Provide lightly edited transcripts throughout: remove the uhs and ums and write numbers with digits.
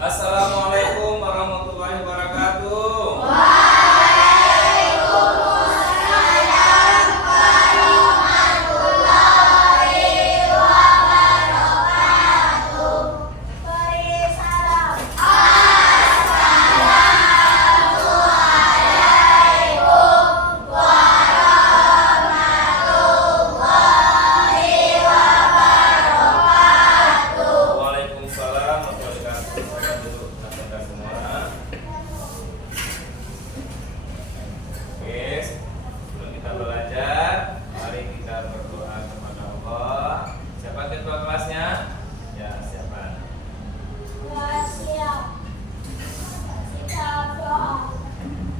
Assalamualaikum warahmatullahi wabarakatuh. Waalaikumsalam warahmatullahi wabarakatuh. Beri salam. Assalamualaikum warahmatullahi wabarakatuh. Waalaikumsalam warahmatullahi wabarakatuh. Silakan duduk, silakan semua. Oke, sebelum kita belajar, mari kita berdoa kepada Allah. Siapa ketua kelasnya? Ya, siapa? Siap. Kita doa.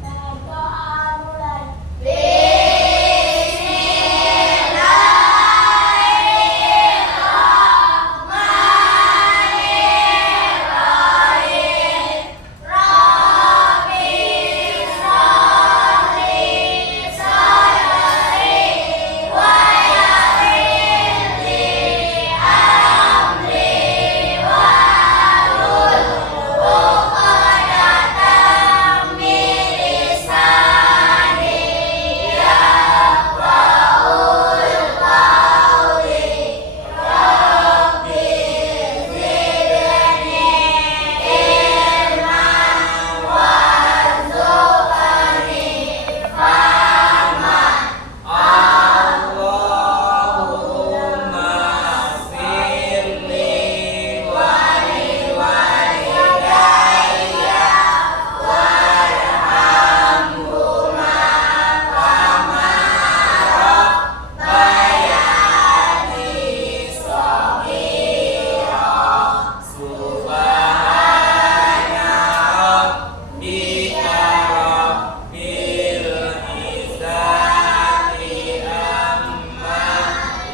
Doa mulai. Bismillahirrahmanirrahim. Rabbi sholli sadri wa yassir li amri wahlul uqdatam min lisani yafqahul qawli. Rabbi zidni ilman warzuqni fahman. Allahumma firli wa liwalidayya warhamhuma kama rabbayani shaghira. Subhana rabbika rabbil izzati amma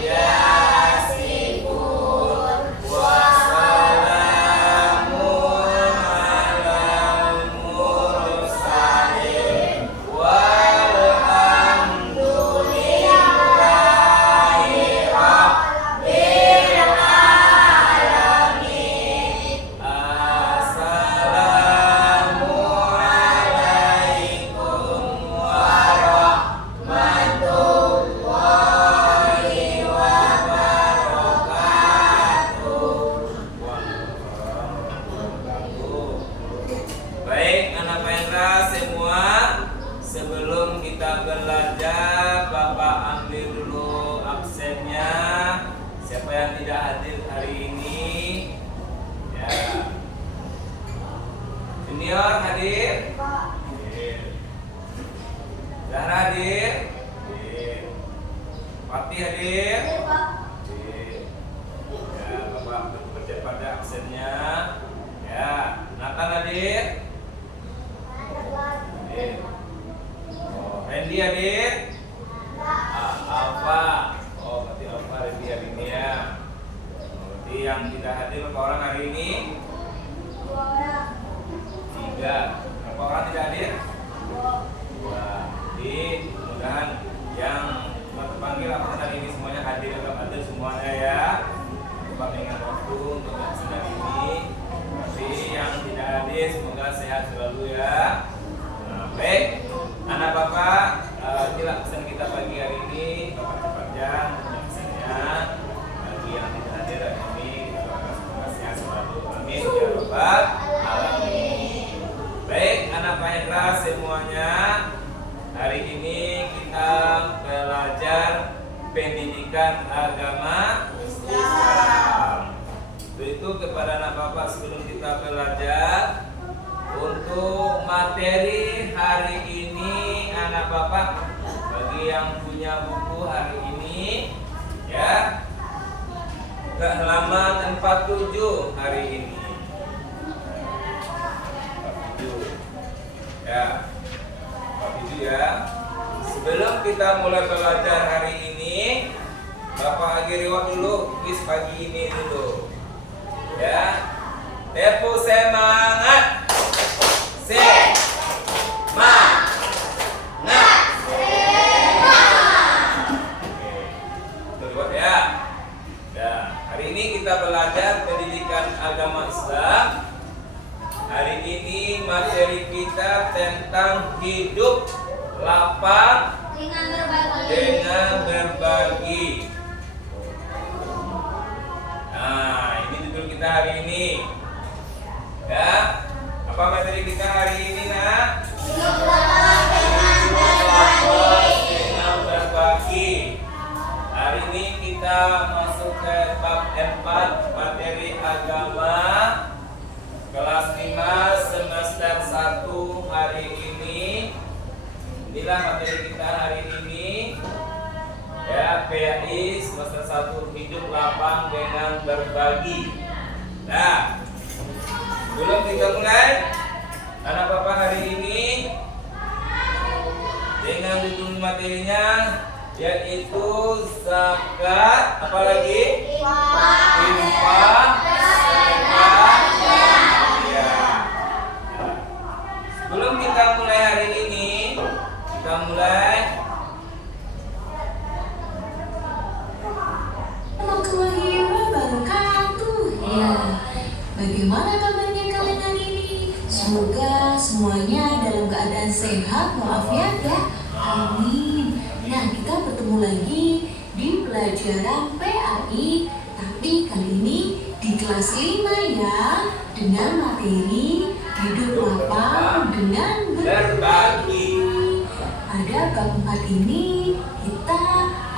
yasifun wa salamun alal mursalin walhamdulillahi rabbil alamin. Assalamu alaikum warahmatullahi wabarakatuh. Baik, anak Pendra semua, sebelum kita belajar, Bapak ambil dulu absennya. Siapa yang tidak hadir hari ini? Ya. Junior hadir? Hadir. Zahra hadir? Hadir. Fatih hadir? Hadir. Ya, Bapak bekerja pada absennya. Ya, Nathan hadir? Hadir. Oh, Randy hadir? Alfa. Oh, berarti Alfa Randy hari ini ya. Berarti yang tidak hadir berapa orang hari ini? 3. Berapa orang tidak hadir? 2. Jadi mudah-mudahan yang terpanggil absen hari ini semuanya hadir semuanya ya. Bapak ingat waktu untuk absen hari ini. Tapi yang tidak hadir semoga sehat selalu ya. Nah, baik, anak Bapak, inilah absen kita pagi hari ini. Bapak cepatnya absennya. Bagi yang tidak hadir hari ini, kita doakan semoga sehat selalu. Amin ya Rabbal alamin. Baik, anak Pak Hendra semuanya, hari ini kita belajar pendidikan agama Islam. Untuk itu kepada anak Bapak sebelum kita belajar, untuk materi hari ini anak Bapak, bagi yang punya buku hari ini ya, ke halaman 47 hari ini. 47 ya, 47 ya. Sebelum kita mulai belajar hari ini, Bapak akhiri waktu dulu kuis pagi ini dulu ya. Tempo semangat. Semangat. Oke. Ya. Ya, hari ini kita belajar pendidikan agama Islam. Hari ini materi kita tentang hidup lapang dengan berbagi. Nah, ini judul kita hari ini. Ya, apa materi kita hari ini, Nak? Hidup lapang dengan berbagi. Hari ini kita masuk ke bab 4 materi agama kelas 5 semester 1 hari ini. Inilah materi kita hari ini. Ya, PAI semester 1 hidup lapang dengan berbagi. Nah, sebelum kita mulai, anak Bapak hari ini dengan judul materinya yaitu zakat, apalagi infak, sedekah. Ya. Sebelum kita mulai hari ini, kita mulai. Warahmatullahi wabarakatuh. Ya, bagaimana kabarnya kalian hari ini? Semoga semuanya dalam keadaan sehat walafiat ya. Amin. Nah, kita bertemu lagi di pelajaran PAI, tapi kali ini di kelas 5 ya, dengan materi hidup lapang dengan berbagi. Pada bab 4 ini kita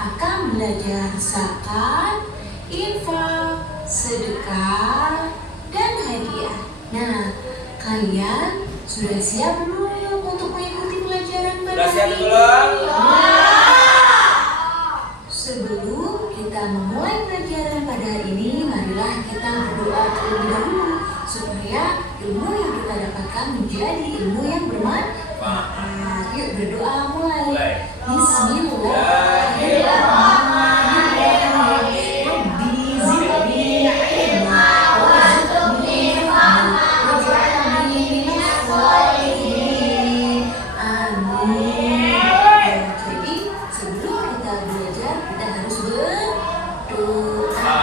akan belajar zakat, infak, sedekah, dan hadiah. Nah, kalian sudah siap belum untuk mengikuti pelajaran pada Sudah siap hari ini? belum? Sebelum kita memulai pelajaran pada hari ini, marilah kita berdoa terlebih dahulu supaya ilmu yang kita dapatkan menjadi ilmu yang bermanfaat. Yuk berdoa mulai. Bismillahirrahmanirrahim. Rabbi zidni ilma warzuqni fahma waj'alni minas sholihin. Amin. Jadi sebelum kita belajar kita harus berdoa.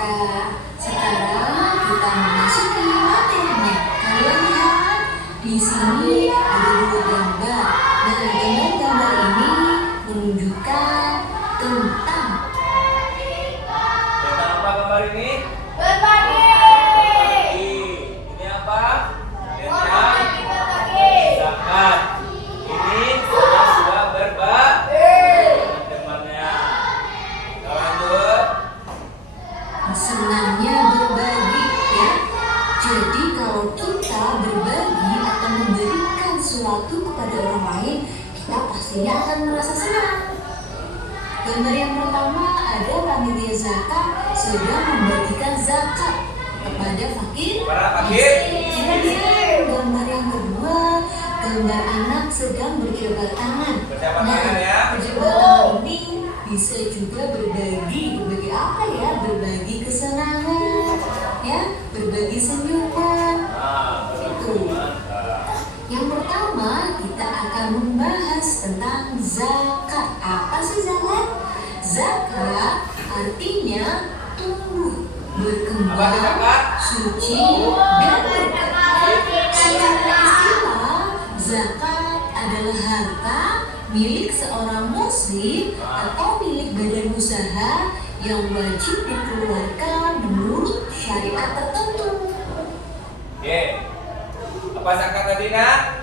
Nah, sekarang kita memasuki materinya. Kalian lihat di sini ada dua gambar. Nah, gambar-gambar ini menunjukkan tentang apa gambar ini? Berbagi. Ini apa? Tentang zakat. Ini sudah berbagi teman-temannya. Kita lanjut. senangnya berbagi ya. Jadi kalau kita berbagi atau memberikan sesuatu kepada orang lain, kita pastinya akan merasa senang. Gambar yang pertama ada panitia zakat sedang membagikan zakat kepada fakir. Para fakir. Kemudian gambar yang kedua, gambar anak sedang berjabat tangan. Berjabat tangan ya. Berjabat tangan ini bisa juga berbagi apa ya? Berbagi kesenangan, ya, berbagi senyuman. Itu. Yang pertama kita akan membahas tentang zakat. Apa sih zakat? Zakat artinya tumbuh, berkembang, suci, dan berkah. Secara istilah, zakat adalah harta milik seorang muslim atau milik badan usaha yang wajib dikeluarkan menurut syariat tertentu. Oke. Apa zakat tadi, Nak?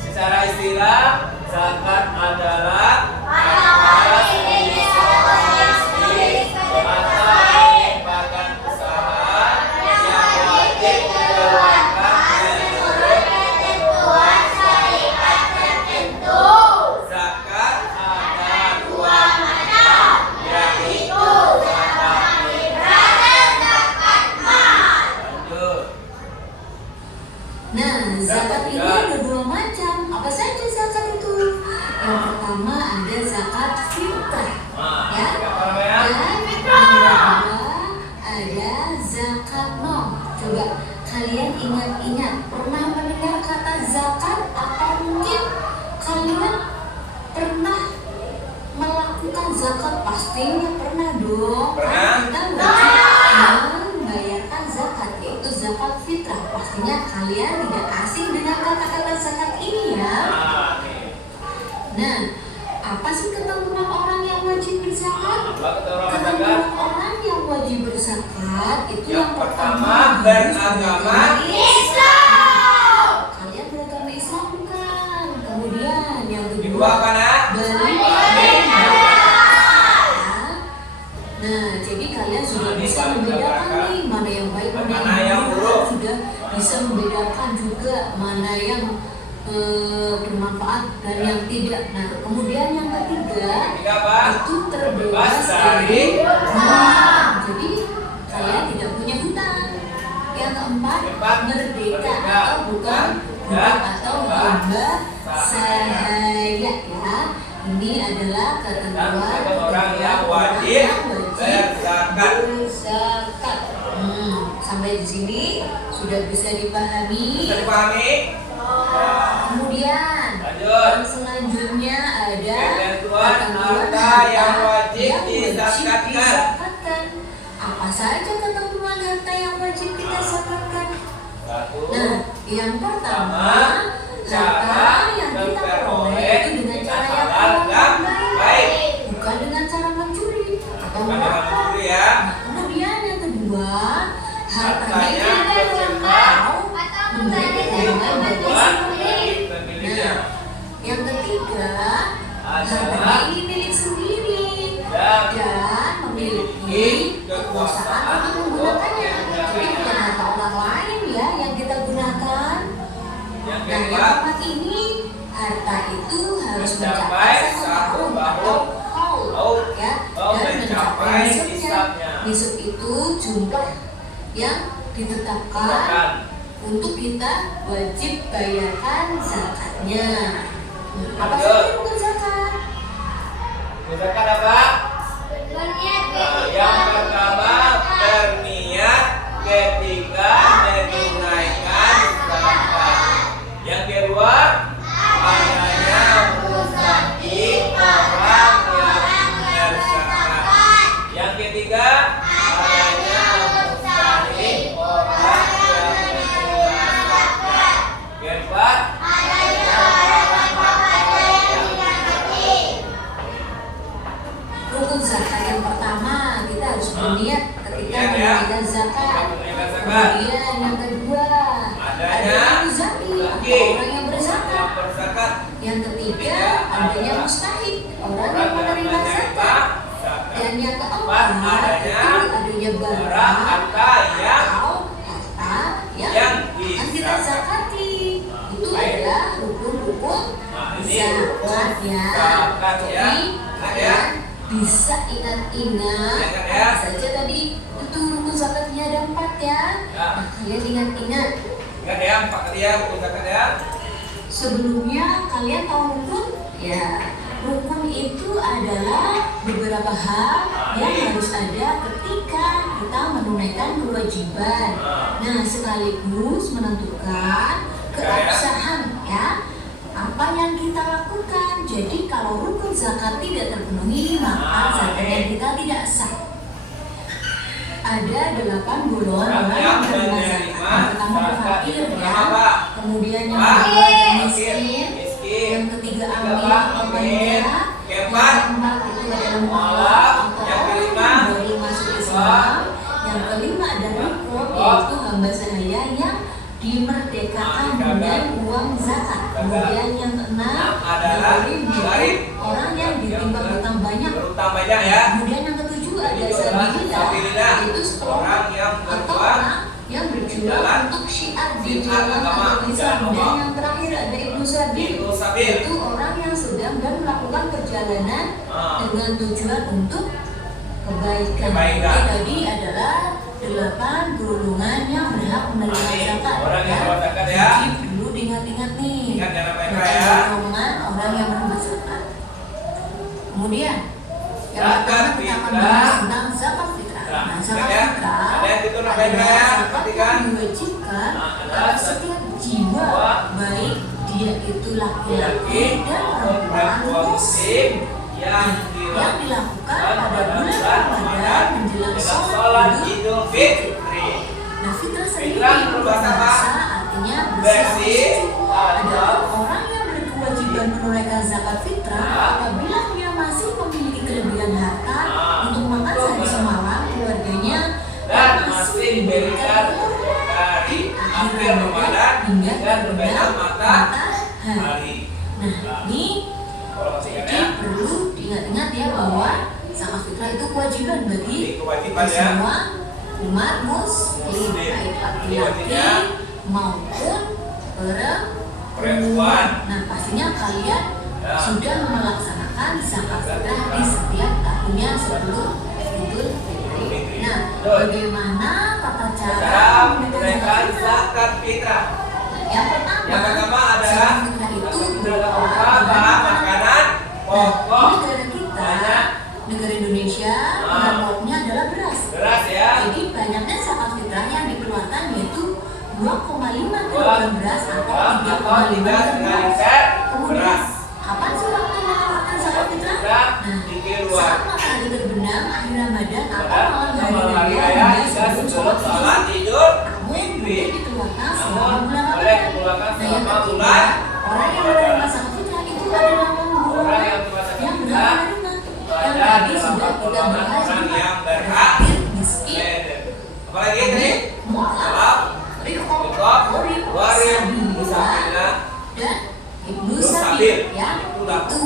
Secara istilah, zakat adalah harta milik seorang muslim atau milik badan usaha yang wajib dikeluarkan menurut ketentuan syariat tertentu. Zakat ada dua macam, yaitu zakat fitrah dan zakat mal. Lanjut. Nah, zakat ini ada dua macam. Apa saja zakat itu? Yang pertama ada zakat fitrah, ya. Dan yang kedua ada zakat mal. Coba kalian ingat-ingat, pernah mendengar kata zakat atau mungkin kalian pernah melakukan zakat? Pasti Pastinya pernah dong. Pernah? Kita wajib membayarkan zakat, yaitu zakat fitrah. Pastinya kalian tidak asing dengan kata-kata zakat ini ya. Nah, nih. Nah, apa sih ketentuan orang yang wajib berzakat? Apa kata orang zakat? Ketentuan orang yang wajib berzakat itu Yang pertama harus beragama Islam. Kalian beragama Islam bukan? Kemudian yang Kedua kedua apa nak? Nah, jadi kalian sudah Nah, ini bisa paling membedakan belakang. nih mana yang baik, Mana yang buruk. sudah bisa membedakan juga mana yang bermanfaat dan yang tidak. Nah, kemudian yang ketiga Ketiga apa? itu Terbebas terbebas dari dari hutang. Jadi kalian tidak punya hutang. Yang keempat Keempat, merdeka merdeka. atau bukan Dan atau hamba hamba sahaya ya. Ini adalah ketentuan Dan orang yang wajib berzakat. berzakat. Sampai di sini sudah bisa dipahami. Bisa dipahami? Kemudian Lanjut. yang selanjutnya ada Ketentuan harta yang wajib dizakatkan. dizakatkan. Apa saja ketentuan harta yang wajib kita zakatkan? Satu. Nah, yang pertama Cara harta yang kita peroleh itu dengan cara yang halal dan baik, bukan dengan cara mencuri atau Bukan dengan merampok. mencuri ya. Nah, kemudian yang kedua hartanya Hartanya kita berjemaah atau memberikan dengan membuat pemilik. pemiliknya. Yang ketiga, Adalah hartanya ini milik sendiri dan memiliki kekuasaan untuk menggunakannya. Jadi bukan harta orang lain ya yang kita gunakan. Yang Nah, yang keempat, keempat ini harta itu harus mencapai mencapai satu tahun tahun haul ya dan mencapai nisabnya. nisabnya. Nisab itu jumlah yang ditetapkan Bukan. untuk kita wajib bayarkan zakatnya. Apa Lanjut. saja bukan zakat? Zakat apa? Yang pertama berniat ketika menunaikan zakat. Yang kedua adanya muzaki orang yang berzakat. Yang ketiga adanya mustahik orang yang menerima zakat. Keempat adanya orang yang zakat. Rukun zakat yang pertama kita harus berniat ketika Berniat ya. menunaikan zakat. Menunaikan zakat. Kemudian yang kedua Adanya muzaki muzaki, atau orang yang berzakat. yang berzakat. Yang ketiga adanya mustahik orang yang menerima zakat. Dan yang keempat adanya itu adanya barang barang harta yang atau harta yang yang akan kita dizakat. zakati. Itu Baik. adalah rukun-rukun Nah, ini zakat ya. zakat ya. Jadi Ingat ya. kalian bisa ingat-ingat Ingat ya. apa saja tadi itu rukun zakatnya ada 4 ya. Ya. Nah, kalian ingat-ingat. Ingat ya, 4 kali ya buku zakat ya. Sebelumnya kalian tahu rukun? Ya, rukun itu adalah beberapa hal yang harus ada ketika kita menunaikan kewajiban. Nah, sekaligus menentukan keabsahan ya apa yang kita lakukan. Jadi kalau rukun zakat tidak terpenuhi maka zakatnya kita tidak sah. Ada 8 golongan orang yang menerima zakat. Yang pertama fakir ya, kemudian yang kedua miskin, yang ketiga amil atau panitia, yang keempat itu adalah mualaf atau orang yang baru masuk Islam, yang kelima ada rukun yaitu hamba sahaya yang dimerdekakan dengan uang zakat. Kemudian yang keenam adalah gharib, orang yang ditimpa hutang banyak. Berutang banyak ya. Kemudian yang ketujuh ada sabilillah, yaitu seorang atau orang yang berjuang untuk syiar di jalan agama Islam. Dan yang terakhir ada ibnu sabil, yaitu orang yang sedang dan melakukan perjalanan dengan tujuan untuk kebaikan. Itu tadi adalah 8 golongan yang berhak menerima zakat. Orang yang menerima zakat ya. Jadi perlu diingat-ingat nih. Ingat jangan lupa ya. 8 golongan orang yang menerima zakat. Kemudian yang pertama kita akan bahas tentang zakat fitrah. Nah, zakat ya. fitrah Ada yang itu namanya adalah ya. zakat Perhatikan. yang diwajibkan adalah atas setiap jiwa, baik dia itu laki-laki dan perempuan muslim yang dilakukan pada bulan Ramadan menjelang sholat Idul Fitri. Nah, fitrah sendiri berbahasa artinya bersih. Adapun orang yang berkewajiban menunaikan zakat fitrah apabila dia masih memiliki kelebihan harta untuk makan sehari semalam keluarganya dan masih diberikan dari akhir Ramadan hingga terbenam matahari. Nah, ini jadi perlu diingat-ingat ya bahwa zakat fitrah itu kewajiban bagi semua umat muslim, baik laki-laki maupun perempuan. Nah, pastinya kalian sudah melaksanakan zakat fitrah di setiap tahunnya sebelum Idul Fitri. Nah, bagaimana tata cara menunaikan zakat fitrah? Yang pertama adalah itu berupa bahan makanan pokok. Negara kita, negara Indonesia, bahan pokoknya adalah beras. Beras ya. Jadi banyaknya zakat fitrah yang dikeluarkan yaitu 2,5 kg beras atau 3,5 liter kemudian kapan sih waktu mengeluarkan zakat fitrah? Nah, saat matahari terbenam akhir Ramadan atau malam hari raya hingga sebelum sholat Idul Fitri dikeluarkan selama bulan Ramadan. Nah, yang ketiga, orang yang menerima zakat fitrah itu adalah orang yang berhak menerima. Yang tadi sudah kita bahas fakir, miskin, apalagi tadi? mu'alaf, riqab, musafir, dan ibnu sabil ya, itu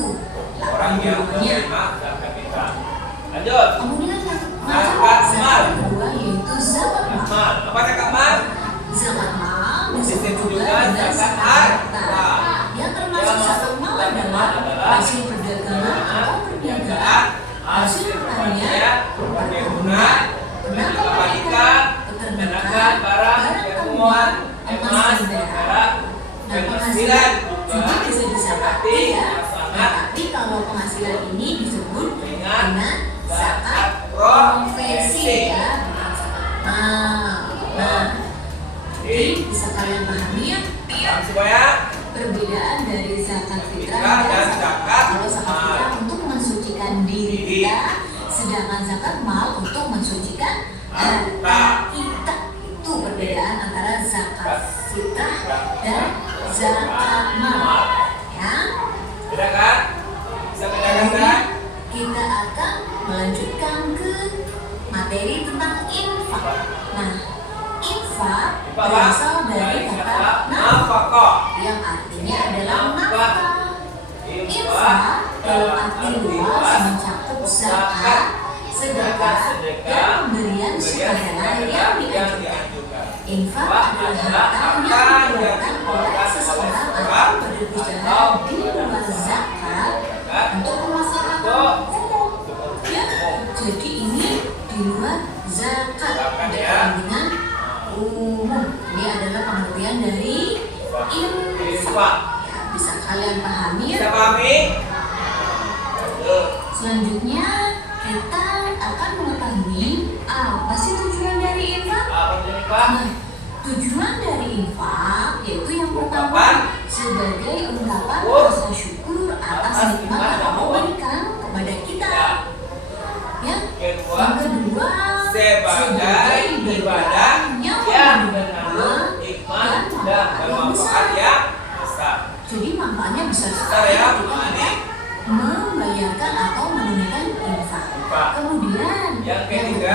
orang yang menerima zakat fitrah. Lanjut. Kemudian yang Zakat mal. kedua yaitu zakat mal. Apa zakat mal? Zakat mal Disebut disebut juga juga dengan zakat harta. harta. Yang termasuk zakat mal adalah hasil perdagangan atau perniagaan, hasil pertanian, perkebunan, penangkapan ikan, peternakan, barang temuan, emas, perak, dan penghasilan juga bisa disakati ya. Tapi kalau penghasilan ini disebut dengan zakat profesi ya, bukan zakat mal. Nah, jadi bisa kalian pahami ya Supaya perbedaan dari zakat fitrah dan dan zakat kalau zakat fitrah untuk mensucikan diri kita, sedangkan zakat mal untuk mensucikan harta kita. Itu perbedaan antara zakat fitrah dan zakat mal ya. beda kan? Bisa bedakan kan? Kemudian kita akan melanjutkan ke materi tentang infak. Nah, infak berasal dari kata nafkah yang artinya adalah nafkah. Infak dalam arti luas mencakup zakat, sedekah, dan pemberian sukarela yang dianjurkan. Infak adalah harta yang dikeluarkan oleh seseorang atau berusaha di luar zakat untuk kemaslahatan umum. Ya, jadi ini di luar zakat untuk kepentingan umum. Ini adalah pengertian dari infak. Ya, bisa kalian pahami ya? Bisa pahami? Selanjutnya kita akan mengetahui apa sih tujuan dari infak. Apa itu infak? Nah, tujuan dari infak yaitu yang pertama sebagai ungkapan rasa syukur atas nikmat yang Allah berikan kepada kita. Ya, yang kedua sebagai ibadah yang mengandung nikmat dan bermanfaat yang besar. Jadi manfaatnya besar Besar sekali ya, kita ini. membayarkan atau menunaikan infak. Kemudian Yang ketiga,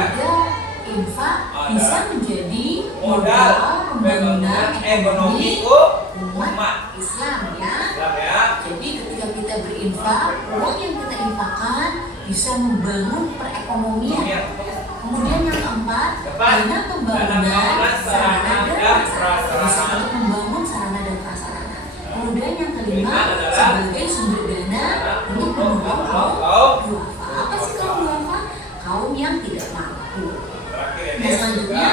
infak bisa menjadi modal pembangunan ekonomi umat umat Islam ya. Islam ya. Jadi ketika kita berinfak, uang yang kita infakkan bisa membangun perekonomian. Kemudian yang keempat, dana pembangunan sarana dan prasarana. Bisa untuk membangun sarana dan prasarana. Kemudian yang kelima, sebagai sumber dana untuk mendukung kaum duafa. Apa sih kaum duafa? Kaum yang tidak mampu. Nah, selanjutnya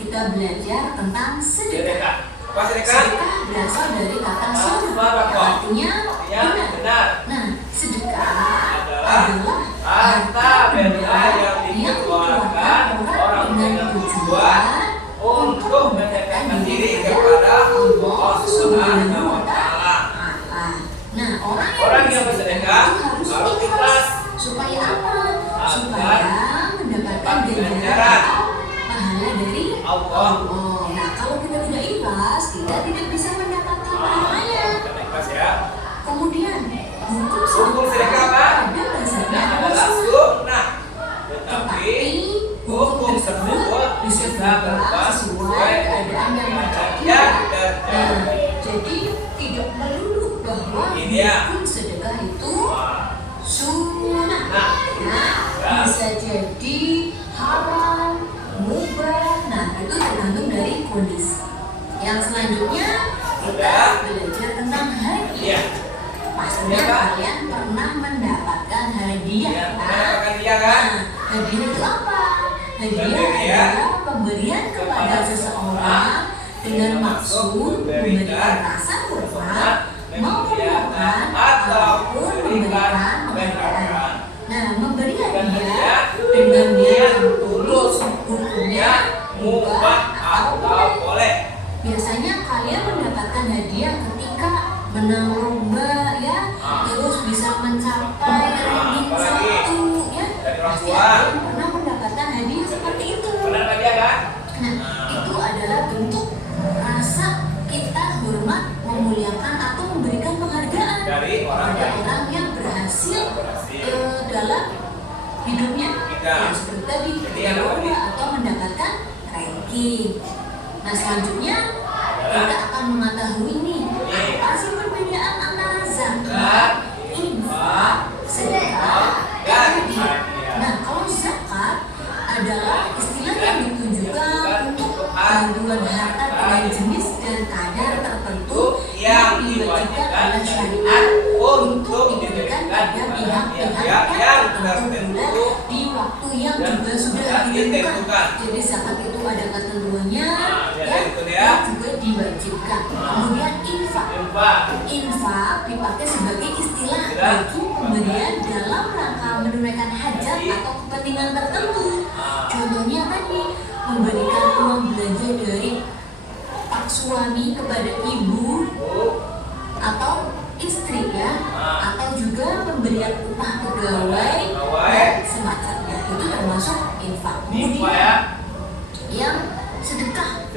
kita belajar tentang sedekah. Apa sedekah? Sedekah berasal dari kata sedekah, artinya benar. Nah, sedekah adalah harta benda yang dikeluarkan orang dengan tujuan untuk mendekatkan diri kepada Allah Subhanahu wa Ta'ala. Nah, orang yang bersedekah harus ikhlas hadiah. Ya, mendapatkan hadiah kan? Nah, hadiah itu apa? Hadiah Hadiah. adalah pemberian kepada seseorang dengan maksud memberikan rasa hormat, memuliakan, ataupun memberikan penghargaan. Nah, memberi hadiah dengan niat yang tulus, hukumnya mubah atau boleh. Biasanya kalian mendapatkan hadiah ketika menang lomba ya, terus bisa mencapai ranking 1 ya. Pasti ada yang pernah mendapatkan hadiah seperti itu. Benar hadiah kan? Nah, itu adalah bentuk rasa kita hormat, memuliakan atau memberikan penghargaan Dari orang kepada yang orang yang berhasil dalam hidupnya. Kita. Ya, seperti tadi Jadi yang lomba tadi. atau mendapatkan ranking. Nah, selanjutnya kita akan mengetahui nih apa sih perbedaan antara zakat, infak, sedekah, dan hadiah. Nah, kalau zakat adalah istilah yang ditunjukkan untuk bantuan harta dengan jenis dan kadar tertentu yang diwajibkan oleh syariat untuk diberikan pada pihak-pihak yang tertentu di waktu yang juga sudah ditentukan. Jadi zakat itu ada ketentuannya dan juga diwajibkan. Kemudian infak dipakai sebagai istilah bagi pemberian dalam rangka menunaikan hajat atau kepentingan tertentu. Contohnya tadi memberikan uang belanja dari pak suami kepada ibu atau istri ya, atau juga pemberian upah pegawai dan semacamnya, itu termasuk infak. Kemudian yang sedekah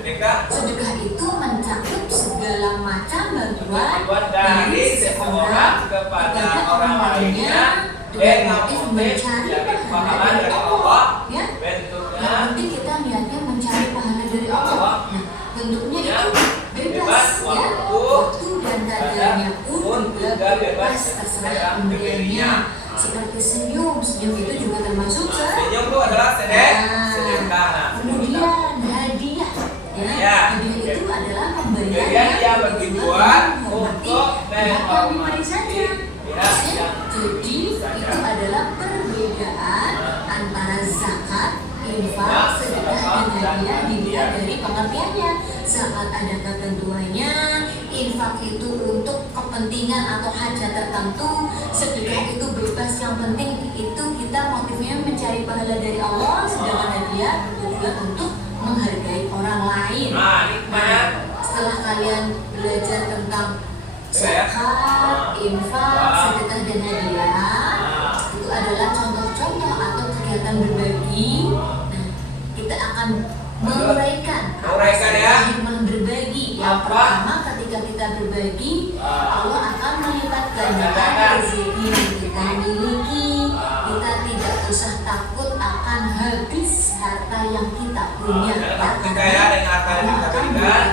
itu mencakup segala macam bantuan dari seseorang kepada orang lainnya dengan motif mencari pahala dari Allah ya. Yang penting kita niatnya mencari pahala dari Allah. Nah, bentuknya itu bebas ya, waktu dan kadarnya pun juga bebas, terserah pemberiannya. Seperti senyum itu juga termasuk senyum itu adalah sedekah. Kemudian hadiah ya, hadiah itu adalah pemberian yang bertujuan untuk menghormati saja. Jadi itu adalah perbedaan antara zakat, infak, sedekah dan hadiah dilihat dari pengertiannya. Zakat ada ketentuannya, infak itu untuk kepentingan atau hajat tertentu, sedekah itu bebas, yang penting itu kita motifnya mencari pahala dari Allah, sedangkan hadiah juga untuk menghargai orang lain. Nah, setelah kalian belajar tentang zakat, infak, sedekah dan hadiah, itu adalah contoh-contoh atau kegiatan berbagi. Nah, kita akan menguraikan ya. hikmah berbagi. Yang pertama, ketika kita berbagi, Allah akan melipat gandakan rezeki yang kita miliki. Kita tidak usah takut akan habis harta yang kita punya. Allah akan melipat.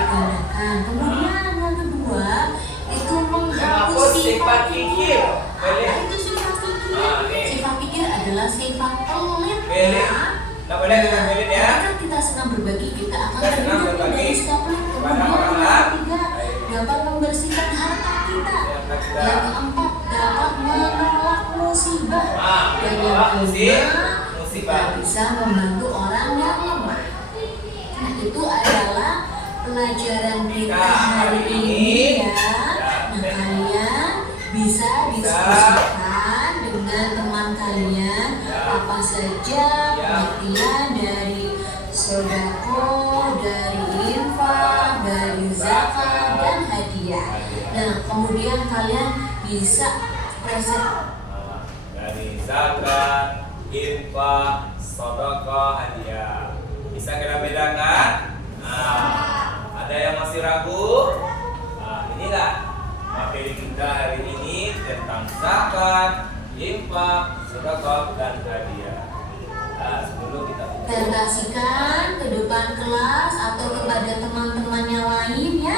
Kemudian yang kedua, itu menghapus sifat pikir. Apa itu sifat pikir? Sifat pikir adalah sifat pelit ya. Ketika kita senang berbagi, kita akan terhindar dari sikap pelit. Kemudian yang ketiga, dapat membersihkan harta kita. Yang keempat, dapat menolak musibah. Dan yang kelima, kita bisa membantu orang yang lemah. Nah, itu adalah pelajaran kita hari ini ya. Nah, kalian bisa diskusikan dengan teman kalian apa saja pengertian dari sedekah, dari infak, dari zakat dan hadiah. Nah, kemudian kalian bisa present dari zakat, infak, sedekah, hadiah. Bisa kita bedakan? Ada yang masih ragu? Inilah materi kita hari ini tentang zakat, infak, sedekah dan hadiah. Sebelum kita presentasikan ke depan kelas atau kepada teman-temannya lain ya.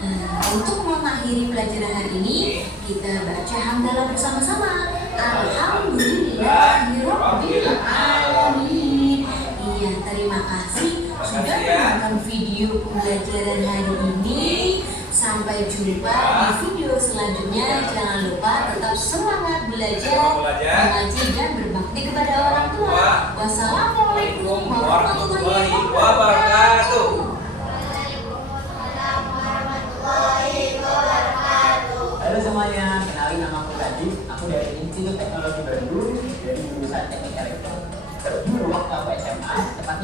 Nah, untuk mengakhiri pelajaran hari ini, kita baca hamdalah bersama-sama. Alhamdulillahirabbil alamin. Iya, terima kasih sudah menonton video pembelajaran hari ini. Sampai jumpa di video selanjutnya. Jangan lupa tetap semangat belajar, mengaji dan Institut Teknologi Bandung dari jurusan Teknik Elektro. Dulu waktu aku SMA, tepatnya